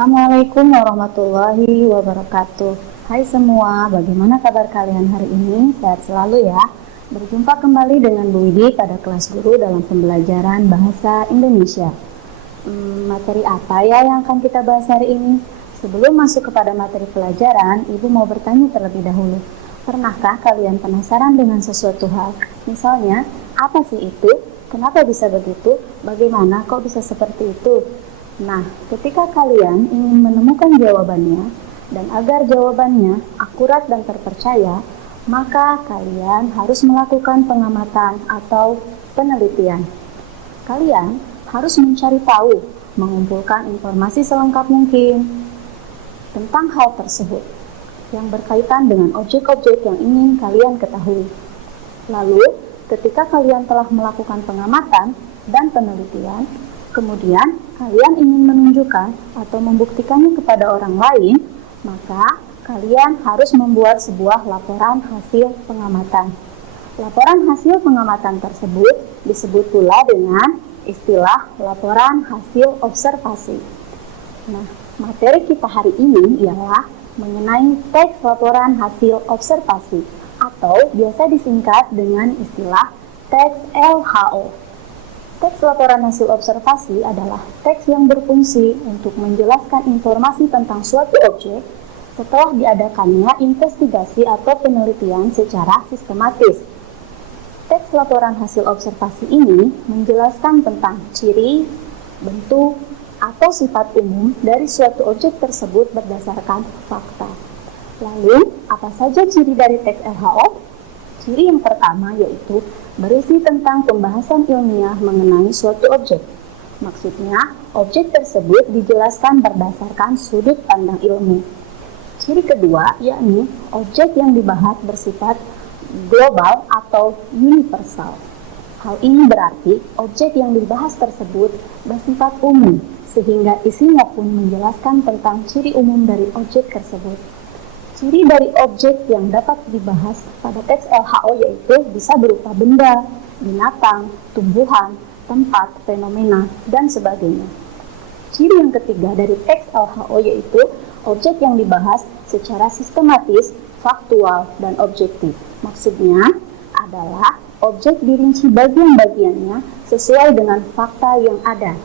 Assalamualaikum warahmatullahi wabarakatuh. Hai semua, bagaimana kabar kalian hari ini? Sehat selalu ya. Berjumpa kembali dengan Bu Widi pada kelas guru dalam pembelajaran Bahasa Indonesia. Materi apa ya yang akan kita bahas hari ini? Sebelum masuk kepada materi pelajaran, Ibu mau bertanya terlebih dahulu. Pernahkah kalian penasaran dengan sesuatu hal? Misalnya, apa sih itu? Kenapa bisa begitu? Bagaimana kok bisa seperti itu? Nah, ketika kalian ingin menemukan jawabannya, dan agar jawabannya akurat dan terpercaya, maka kalian harus melakukan pengamatan atau penelitian. Kalian harus mencari tahu, mengumpulkan informasi selengkap mungkin tentang hal tersebut yang berkaitan dengan objek-objek yang ingin kalian ketahui. Lalu, ketika kalian telah melakukan pengamatan dan penelitian, kemudian kalian ingin menunjukkan atau membuktikannya kepada orang lain, maka kalian harus membuat sebuah laporan hasil pengamatan. Laporan hasil pengamatan tersebut disebut pula dengan istilah laporan hasil observasi. Nah, materi kita hari ini ialah mengenai teks laporan hasil observasi atau biasa disingkat dengan istilah teks LHO. Teks laporan hasil observasi adalah teks yang berfungsi untuk menjelaskan informasi tentang suatu objek setelah diadakannya investigasi atau penelitian secara sistematis. Teks laporan hasil observasi ini menjelaskan tentang ciri, bentuk, atau sifat umum dari suatu objek tersebut berdasarkan fakta. Lalu, apa saja ciri dari teks LHO? Ciri yang pertama yaitu berisi tentang pembahasan ilmiah mengenai suatu objek. Maksudnya, objek tersebut dijelaskan berdasarkan sudut pandang ilmu. Ciri kedua yakni objek yang dibahas bersifat global atau universal. Hal ini berarti objek yang dibahas tersebut bersifat umum, sehingga isinya pun menjelaskan tentang ciri umum dari objek tersebut. Ciri dari objek yang dapat dibahas pada teks LHO yaitu bisa berupa benda, binatang, tumbuhan, tempat, fenomena, dan sebagainya. Ciri yang ketiga dari teks LHO yaitu objek yang dibahas secara sistematis, faktual, dan objektif. Maksudnya adalah objek dirinci bagian-bagiannya sesuai dengan fakta yang ada.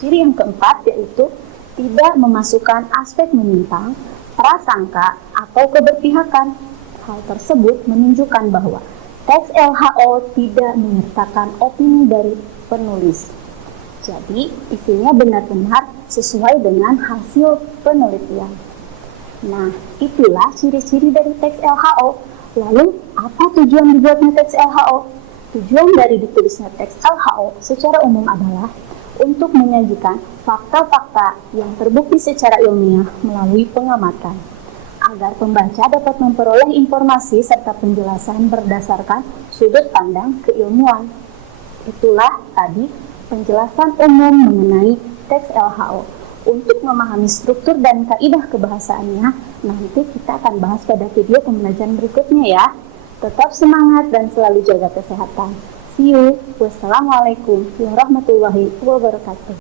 Ciri yang keempat yaitu tidak memasukkan aspek menyimpang, prasangka, atau keberpihakan. Hal tersebut menunjukkan bahwa teks LHO tidak menyertakan opini dari penulis. Jadi, isinya benar-benar sesuai dengan hasil penelitian. Nah, itulah ciri-ciri dari teks LHO. Lalu, apa tujuan dibuatnya teks LHO? Tujuan dari ditulisnya teks LHO secara umum adalah untuk menyajikan fakta-fakta yang terbukti secara ilmiah melalui pengamatan, agar pembaca dapat memperoleh informasi serta penjelasan berdasarkan sudut pandang keilmuan. Itulah tadi penjelasan umum mengenai teks LHO. Untuk memahami struktur dan kaidah kebahasaannya, nanti kita akan bahas pada video pembelajaran berikutnya ya. Tetap semangat dan selalu jaga kesehatan. See you. Wassalamualaikum warahmatullahi wabarakatuh.